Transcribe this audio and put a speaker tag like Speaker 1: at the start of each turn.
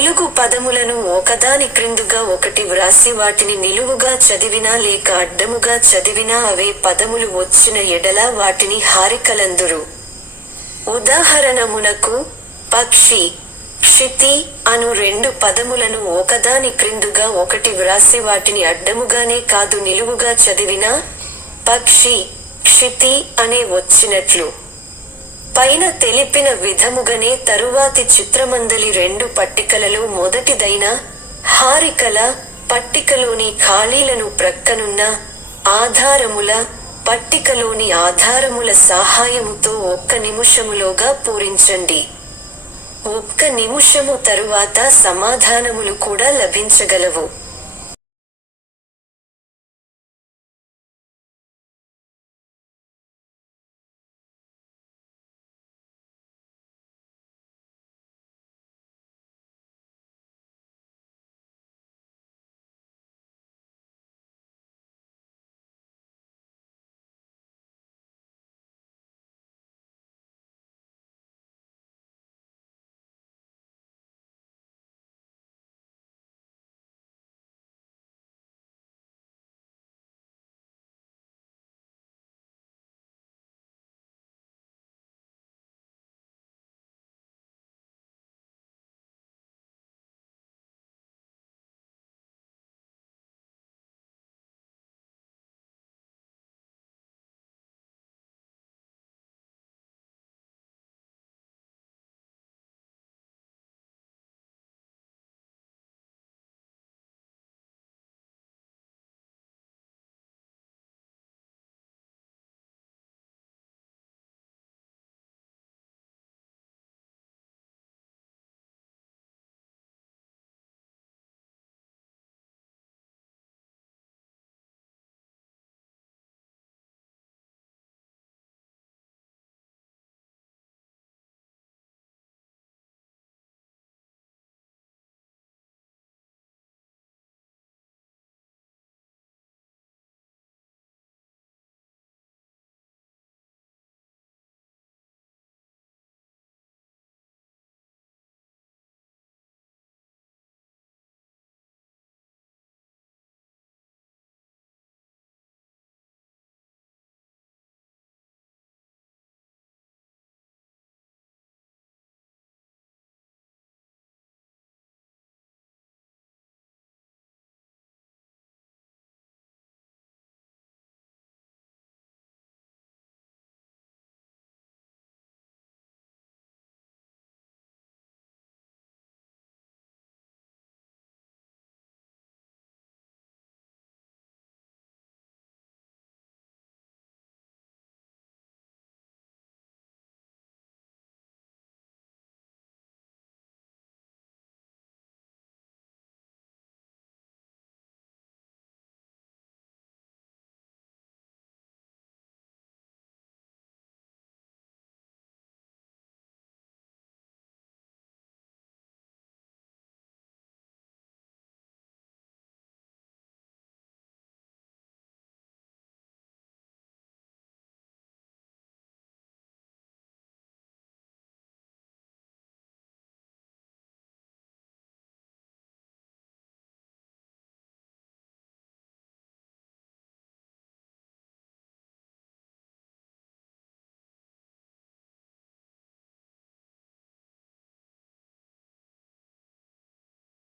Speaker 1: తెలుగు పదములను ఒకదాని క్రిందుగా ఒకటి వ్రాసి వాటిని నిలువుగా చదివినా లేక అడ్డముగా చదివినా అవే పదములు వచ్చిన ఎడల వాటిని హారికలందురు. ఉదాహరణమునకు పక్షి క్షితి అను రెండు పదములను ఒకదాని క్రిందుగా ఒకటి వ్రాసి వాటిని అడ్డముగానే కాదు నిలువుగా చదివినా పక్షి క్షితి అనే వచ్చినట్లు. పైన తెలిపిన విధముగనే తరువాతి చిత్రమందలి రెండు పట్టికలలో మొదటిదైన హారికల పట్టికలోని ఖాళీలను ప్రక్కనున్న ఆధారముల పట్టికలోని ఆధారముల సహాయముతో ఒక్క నిమిషములోగా పూరించండి. ఒక్క నిమిషము తరువాత సమాధానములు కూడా లభించగలవు.